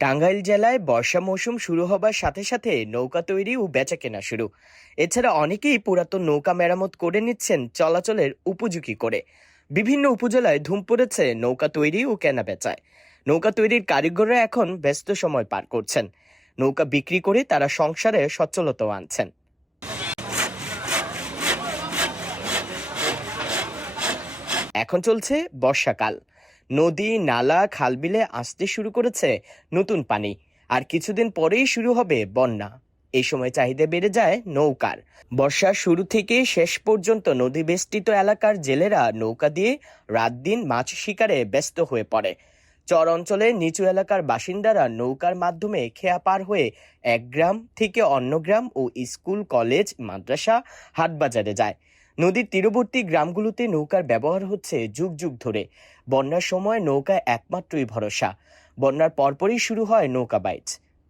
টাঙ্গাইল জেলায় বর্ষা মৌসুম শুরু হবার সাথে সাথে নৌকা তৈরি ও বেচাকেনা শুরু। এছাড়া অনেকেই পুরাতন নৌকা মেরামত করে নিচ্ছেন চলাচলের উপযোগী করে। বিভিন্ন উপজেলায় ধুম পড়েছে নৌকা তৈরি ও কেনা বেচায়। নৌকা তৈরির কারিগররা এখন ব্যস্ত সময় পার করছেন। নৌকা বিক্রি করে তারা সংসারে সচ্ছলতাও আনছেন। এখন চলছে বর্ষাকাল। নদী নালা খালবিলে আসতে শুরু করেছে নতুন পানি। আর কিছুদিন পরেই শুরু হবে বন্যা। এই সময় চাহিদা বেড়ে যায় নৌকার। বর্ষার শুরু থেকে শেষ পর্যন্ত নদী বেষ্টিত এলাকার জেলেরা নৌকা দিয়ে রাত দিন মাছ শিকারে ব্যস্ত হয়ে পড়ে। চর অঞ্চলে নিচু এলাকার বাসিন্দারা নৌকার মাধ্যমে খেয়া পার হয়ে এক গ্রাম থেকে অন্য গ্রাম ও স্কুল কলেজ মাদ্রাসা হাটবাজারে যায়। নদীর তীরবর্তী গ্রামগুলোতে নৌকার ব্যবহার হচ্ছে যুগ যুগ ধরে। বন্যার সময় নৌকা একমাত্রই ভরসা। বন্যার পরপরই শুরু হয় নৌকা বাইচ।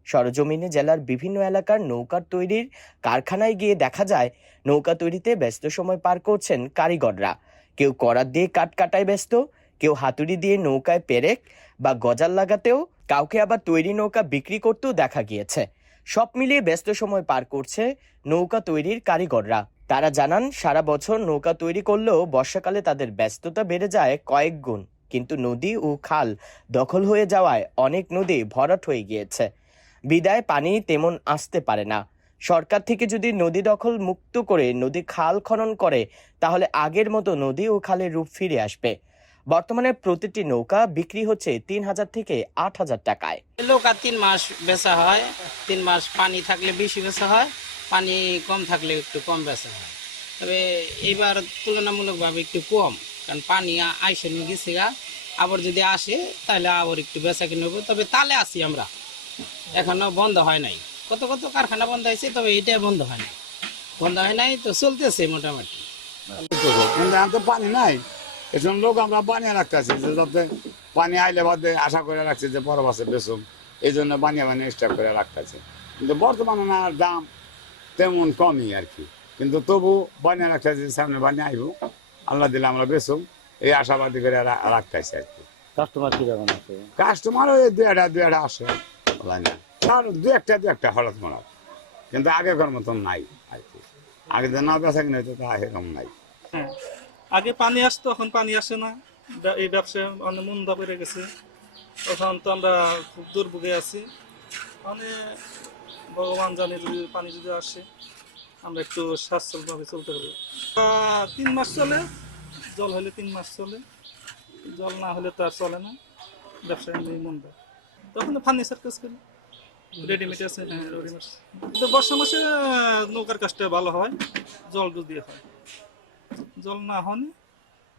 সরজমিনে জেলার বিভিন্ন এলাকার নৌকার তৈরির কারখানায় গিয়ে দেখা যায় নৌকা তৈরিতে ব্যস্ত সময় পার করছেন কারিগররা। কেউ করাত দিয়ে কাঠ কাটায় ব্যস্ত, কেউ হাতুড়ি দিয়ে নৌকায় পেরেক বা গজাল লাগাতেও, কাউকে আবার তৈরি নৌকা বিক্রি করতেও দেখা গিয়েছে। সব মিলিয়ে ব্যস্ত সময় পার করছে নৌকা তৈরির কারিগররা। তারা জানান, সারা বছর নৌকা তৈরি করলেও বর্ষাকালে তাদের ব্যস্ততা বেড়ে যায় কয়েক গুণ। কিন্তু নদী ও খাল দখল হয়ে যাওয়ায় অনেক নদী ভরাট হয়ে গিয়েছে। বিদায় পানি তেমন আসতে পারে না। সরকার থেকে যদি নদী দখল মুক্ত করে নদী খাল খনন করে, তাহলে আগের মতো নদী ও খালের রূপ ফিরে আসবে। বর্তমানে প্রতিটি নৌকা বিক্রি হচ্ছে 3,000 থেকে 8,000 টাকায়। নৌকা 3 মাস বেচা হয়। 3 মাস পানি থাকলে বেশি বেচা হয়, পানি কম থাকলে একটু কম বেচা হয়। তবে এবার তুলনামূলকভাবে একটু কম, কারণ পানি আইসে নিয়ে গেছে গা। আবার যদি আসে তাহলে আবার একটু বেচা কিনে নেবো। তবে তালে আসি আমরা, এখনো বন্ধ হয় নাই। কত কত কারখানা বন্ধ হয়েছে, তবে এটা বন্ধ হয় নাই। বন্ধ হয় নাই তো চলতেছে মোটামুটি। তো পানি নাই, এসব লোক আমরা বানিয়ে রাখতেছি যাতে পানি আইলে বাদে আশা করে রাখছে যে বড় বাসে বেসুম, এই জন্য বানিয়ে স্টক করে রাখতেছে। কিন্তু বর্তমানে না দাম তেমন কমই আর কি, কিন্তু তবু বানিয়ে রাখতেছি, সামনে বানিয়ে আইব, আল্লাহ দিলে আমরা বেসুম, এই আশাবাদী করে রাখতেছি আর কি। কাস্টমার কি রকম আছে? কাস্টমার ওই দুই একটা আসে, আর দু একটা হঠাৎ মরাত, কিন্তু আগেকার মতন নাই আর কি। আগে যে না বেচা কিনে হইতো তা এরকম নাই। হ্যাঁ, আগে পানি আসতো, এখন পানি আসে না। এই ব্যবসায় অনেক মন্দা বেড়ে গেছে। এখন তো আমরা খুব দুর্ভোগে আছি। মানে ভগবান জানে, যদি পানি যদি আসে আমরা একটু স্বাচ্ছলভাবে চলতে পারবো। 3 মাস চলে, জল হলে 3 মাস চলে, জল না হলে তো আর চলে না। ব্যবসা এমনি মন্দা। তখন ফার্নিচার কাজ করি, রেডিমেড আছে। হ্যাঁ, রেডিমেড। কিন্তু বর্ষা মাসে নৌকার কাজটা ভালো হয়, জল দিয়ে হয়। জল না হলে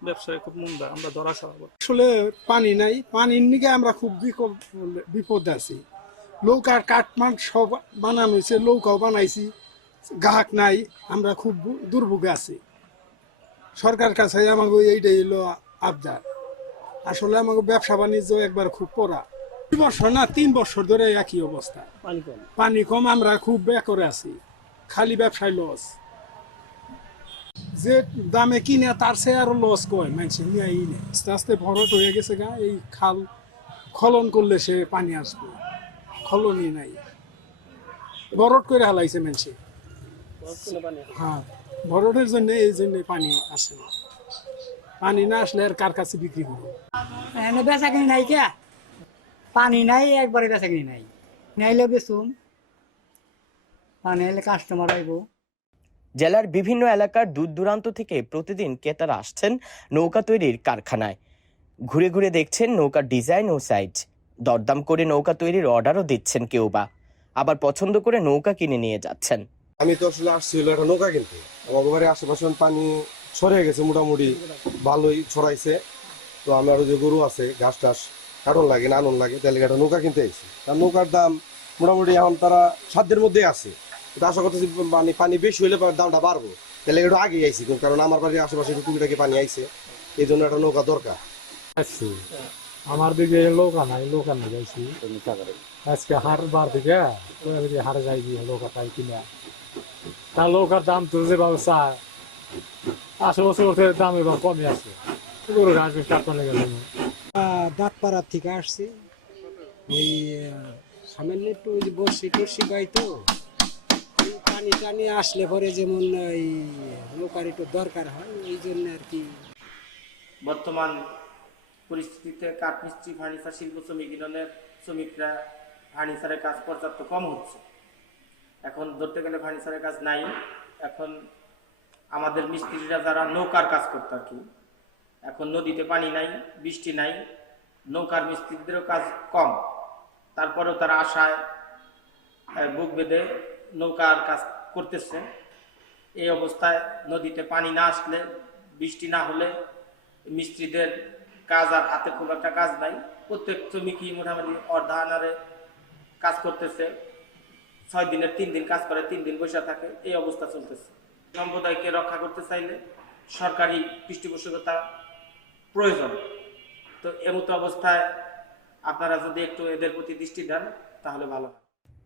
ব্যবসায় খুব মন্দা, আমরা ধরা ছাড়াবো। আসলে পানি নাই, পানির নিকে আমরা খুব বিপদে আছি। নৌকার কাঠমাট সব বানানো হয়েছে, নৌকাও বানাইছি, গ্রাহক নাই, আমরা খুব দুর্ভোগে আছি। সরকার কাছে আমাকে এইটাই হলো আবদার। আসলে আমাকে ব্যবসা বাণিজ্য একবার খুব পড়া। 2 বছর না 3 বছর ধরে একই অবস্থা, পানি কম, আমরা খুব বেকরে আছি, খালি ব্যবসায় লস। যে দামে কিনে তার সে আরো লস কয় মানুষে নিয়ে নেই। আস্তে আস্তে ভরট হয়ে গেছে গা। এই খাল খলন করলে সে পানি আসবে, খলনই নাই, ভরট করে হালাইছে মানুষে। হ্যাঁ, ভরটের জন্য এই জন্য পানি আসে না। পানি না আসলে আর কার কাছে বিক্রি করবো? বেচা কিনি নাই, কে পানি নাই, একবারে বেচা কিনি নাই। নাইলে বেচুম, পানি এলে কাস্টমার আইব। জেলার বিভিন্ন এলাকার দূর দূরান্ত থেকে প্রতিদিন ক্রেতারা আসছেন নৌকা তৈরির কারখানায়। ঘুরে ঘুরে দেখছেন নৌকার ডিজাইন ও সাইজ। দরদাম করে নৌকা তৈরির অর্ডারও দিচ্ছেন কেউ বা, আবার পছন্দ করে নৌকা কিনে নিয়ে যাচ্ছেন। আমি তো আসলে আসছিল একটা নৌকা কিনতে। আমার বাড়ির আশেপাশে পানি ছড়িয়ে গেছে, মোটামুটি ভালোই ছড়াইছে। তো আমার যে গরু আছে, ঘাস টাস কাটন লাগে, নানন লাগে, তাহলে একটা নৌকা কিনতে এসেছি। তার নৌকার দাম মোটামুটি এখন তারা সাধ্যের মধ্যেই আছে। আশা করতেছি পানি বেশি হইলে দামটা বাড়বো, তাহলে একটু আগে আইসি, কারণ আমার বাড়ির আশেপাশে একটু টুকিটাকি পানি আইছে, এই জন্য একটা নৌকা দরকার। আমার দিকে নৌকা নাই, নৌকা নিয়ে যাইছি আজকে হাট বার দিকে, হাটে যাই গিয়ে নৌকা তাই কিনা। তার নৌকার দাম তো যেভাবে চায়, আশেপাশে দাম এবার কমে আছে। গরু আসবে কাটতে লেগে। দাঁতপাড়ার থেকে আসছি, ওই সামান্য একটু ওই যে বর্ষি টর্ষি পাই তো এই পানি টানি আসলে পরে যেমন এই নৌকার একটু দরকার হয় এই জন্য আর কি। বর্তমান পরিস্থিতিতে কাঠমিস্ত্রি ফার্নিচার শিল্প শ্রমিক ইউনিয়নের শ্রমিকরা ফার্নিচারের কাজ পর্যাপ্ত কম হচ্ছে। এখন ধরতে গেলে ফার্নিচারের কাজ নাই। এখন আমাদের মিস্ত্রিরা যারা নৌকার কাজ করতো আর কি, এখন নদীতে পানি নাই, বৃষ্টি নাই, নৌকার মিস্ত্রিদেরও কাজ কম, তারপরেও তারা আশায় বুক বেঁধে নৌকার কাজ করতেছে। এই অবস্থায় নদীতে পানি না আসলে, বৃষ্টি না হলে মিস্ত্রিদের কাজ আর হাতে খুব একটা কাজ নাই। প্রত্যেক শ্রমিকই মোটামুটি অর্ধাহারে কাজ করতেছে, 6 দিনের 3 দিন কাজ করে, 3 দিন বসে থাকে, এই অবস্থা চলতেছে। সম্প্রদায়কে রক্ষা করতে চাইলে সরকারি পৃষ্ঠপোষকতা প্রয়োজন। তো এমতো অবস্থায় আপনারা যদি একটু এদের প্রতি দৃষ্টি দেন তাহলে ভালো হয়।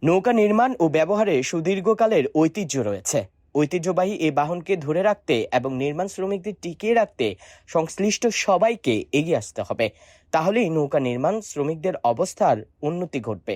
নৌকা নির্মাণ ও ব্যবহারে সুদীর্ঘকালের ঐতিহ্য রয়েছে। ঐতিহ্যবাহী এই বাহনকে ধরে রাখতে এবং নির্মাণ শ্রমিকদের টিকিয়ে রাখতে সংশ্লিষ্ট সবাইকে এগিয়ে আসতে হবে। তাহলেই নৌকা নির্মাণ শ্রমিকদের অবস্থার উন্নতি ঘটবে।